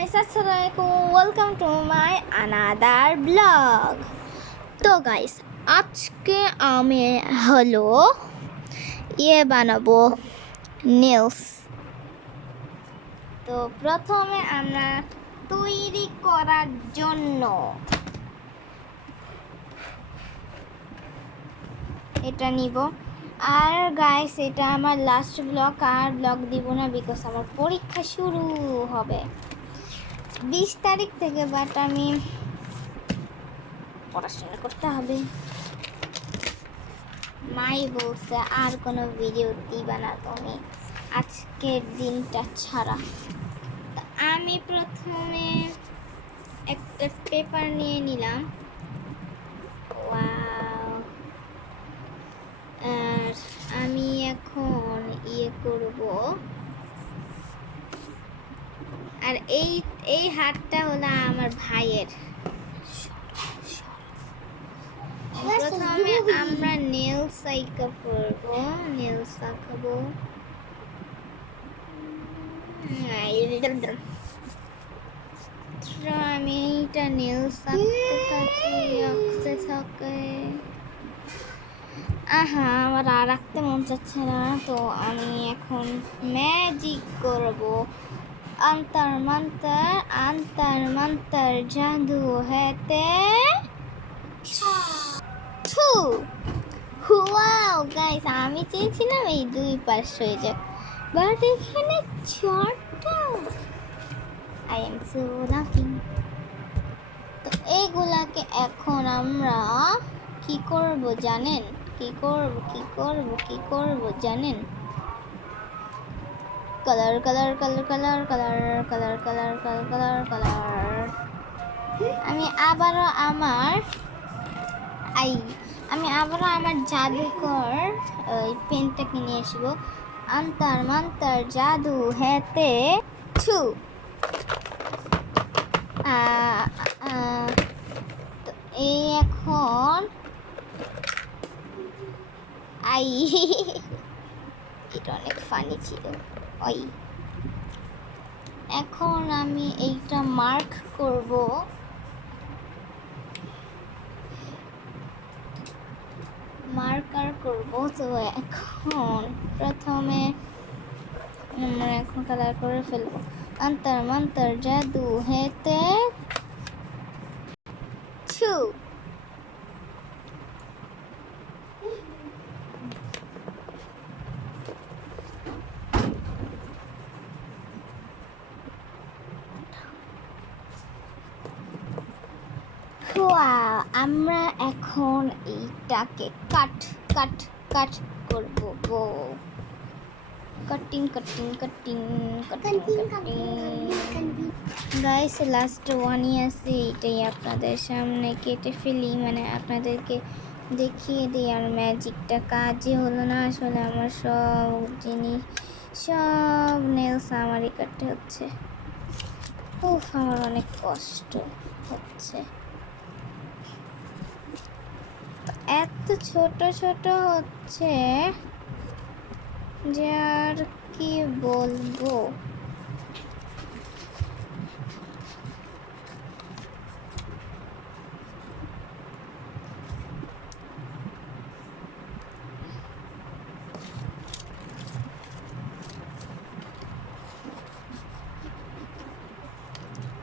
guys, assalamualaikum. Welcome to my another vlog. তো guys আজকে আমি হলো বানাবো নেলস। তো প্রথমে আমরা তৈরি করার জন্য এটা নিব। আর গাইস এটা আমার লাস্ট ব্লগ, আর ব্লগ দিব না বিকজ আমার পরীক্ষা শুরু হবে 20 তারিখ থেকে। বাট আমি পড়াশোনা করতে হবে। মাই বলছে আর কোনো ভিডিও দিবা না তুমি আজকের দিনটা ছাড়া। তো আমি প্রথমে একটা পেপার নিয়ে নিলাম। আর আমি এখন করব। আর এই হাতটা হলো আমার ভাইয়ের। প্রথমে আমরা নেলস আঁকা করব, নেলস আঁকাবো। আমি এইটা নেলস আঁকতে থাকি। আমার আর রাখতে মন চাচ্ছে না, তো আমি এখন ম্যাজিক করব। अंतर मंतर जादू है ते ওয়াও গাইস, আমি চেয়েছিলাম এই দুই পাশ হয়ে যাক, বাট এখানে চারটা। I am so lucky. তো এইগুলাকে এখন আমরা কি করব জানেন? কি করব জানেন? Colour colour colour colour colour colour colour colour colour colour. আমি আবারও আমার জাদুকর ওই পেনটাকে নিয়ে আসবো। अंतर मंतर জাদু হেতে ছু। তো এই এখন এটা অনেক ফানি ছিল। এখন আমি এইটা মার্ক করব। মার্কার করব। তো এখন প্রথমে আমরা এখন কালার করে ফেলবো। अंतर मंतर জাদু হেতে ছু। আমরা এখন এইটাকে কাট করব। কাটিং গাইস, লাস্ট ওয়ানই আছে, এটাই আপনাদের সামনে কেটে ফেলি, মানে আপনাদেরকে দেখিয়ে দিই। আর ম্যাজিকটা কাজই হলো না আসলে। আমার সব নেলস আমারই কাটতে হচ্ছে। আমার অনেক কষ্ট হচ্ছে। এত ছোট হচ্ছে যে আর কি বলবো।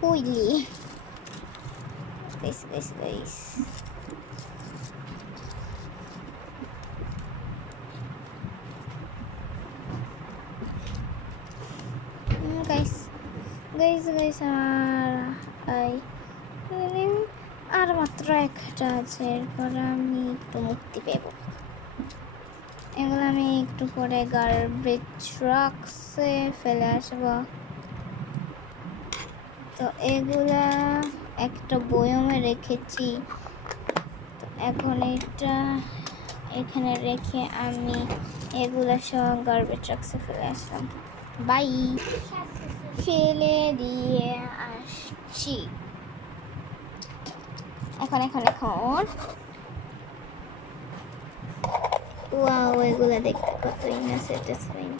উইলি গাইস আর মাত্র একটা আছে, এরপর আমি একটু মুক্তি পেব। এগুলো আমি একটু পরে গার্বেজ ট্রাক্সে ফেলে আসবো। তো এগুলা একটা বয়মে রেখেছি। তো এখন এটা এখানে রেখে আমি এগুলা সব গার্বেজ ট্রাক্সে ফেলে আসলাম। বাই, ফেলে দিয়ে আসছি। এখন ওয়াও, এগুলা দেখতে কত স্যাটিসফাইং।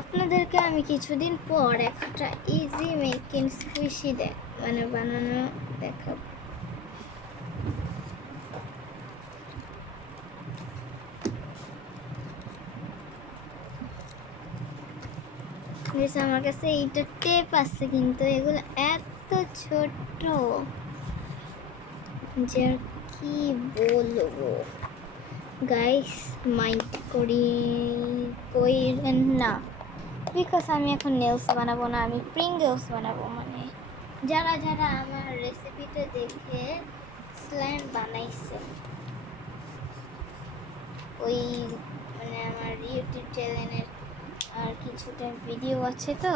আপনাদেরকে আমি কিছুদিন পর একটা ইজি মেকিং স্কুইশি মানে বানানো দেখাবো। আমার কাছে এইটা টেপ আছে, কিন্তু এগুলো এত ছোট যে কি বলবো। গাইস মাইন্ড করিবেন না, বিকজ আমি এখন নেলস বানাবো না, আমি প্রিঙ্গলস বানাবো। মানে যারা যারা আমার রেসিপিটা দেখে স্লাইম বানাইছে, ওই মানে আমার ইউটিউব চ্যানেলের আর কিছুটা ভিডিও আছে তো,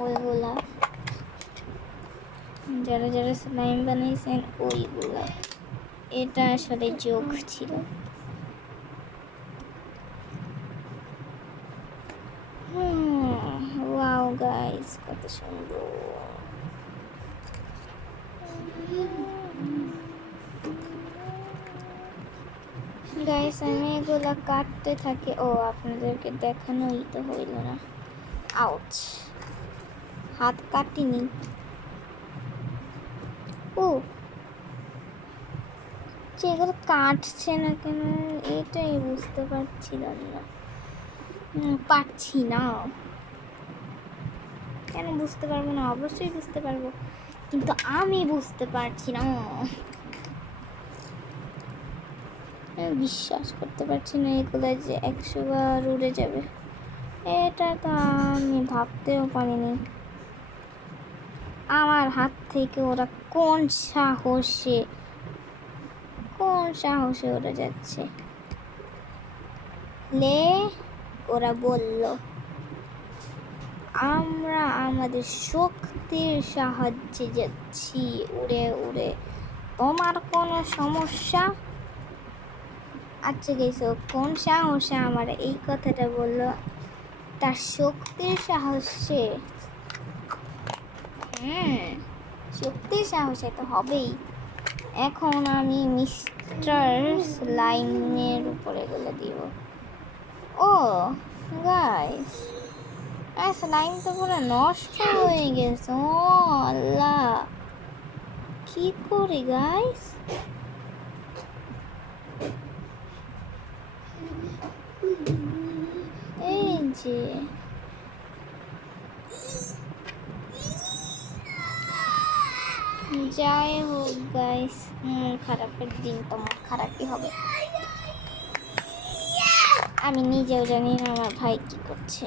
ওইগুলা যারা যারা স্লাইম বানাইছেন ওইগুলা, এটা আসলে যোগ ছিল। ওয়াও গাইস, কত সুন্দর। গাইস আমি এগুলা কাটতে থাকি। ও আপনাদেরকে দেখানোই তো হইল না। আউচ, হাত কাটিনি। ও এগুলো কাটছে না কেন, এটাই বুঝতে পারছিলাম না, পারছি না। কেন বুঝতে পারবো না? অবশ্যই বুঝতে পারবো, কিন্তু আমি বুঝতে পারছি না। বিশ্বাস করতে পারছি না এগুলো যে 100 বার উড়ে যাবে, এটা তো আমি ভাবতেও পারিনি। আমার হাত থেকে ওরা কোন সাহসে উড়ে যাচ্ছে। ওরা বলল আমরা আমাদের শক্তির সাহায্যে যাচ্ছি উড়ে উড়ে, তোমার কোনো সমস্যা? আচ্ছা গেছো, কোন সাহসে আমার এই কথাটা বললো? তার শক্তির সাহসে। শক্তির সাহসে তো হবেই। এখন আমি মিস্টার স্লাইমের উপরে গুলো দিব। ও গাইস, স্লাইম তো পুরো নষ্ট হয়ে গেছে। ও আল্লাহ, কি করি গাইস? এই যে যাই হোক গাইস, খারাপের দিন তো খারাপই হবে। আমি নিজেও জানি না আমার ভাই কি করছে।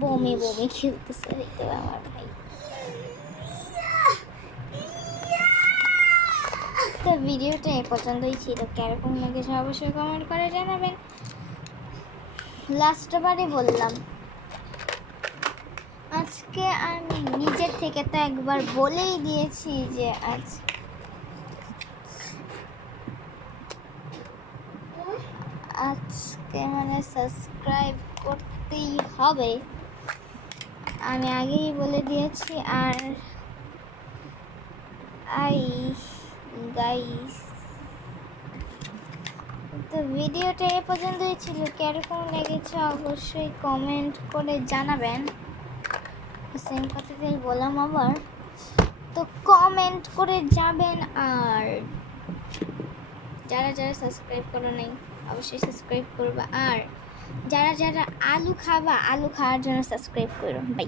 বমি খেলতেছে হয়তো আমার ভাই। তো ভিডিওটা এ পর্যন্তই ছিল, কেরকম লেগেছে অবশ্যই কমেন্ট করে জানাবেন। লাস্টবারে বললাম, আজকে আমি নিজের থেকে তো একবার বলেই দিয়েছি যে আজকে মানে সাবস্ক্রাইব করতেই হবে, আমি আগেই বলে দিয়েছি। আর গাইস, তো ভিডিওটা এ পর্যন্তই ছিল, কিরকম লেগেছে অবশ্যই কমেন্ট করে জানাবেন। সেম কথাটাই বললাম আবার, তো কমেন্ট করে যাবেন। আর যারা যারা সাবস্ক্রাইব করো নাই অবশ্যই সাবস্ক্রাইব করবা, আর যারা যারা আলু খাওয়ার জন্য সাবস্ক্রাইব করো। বাই।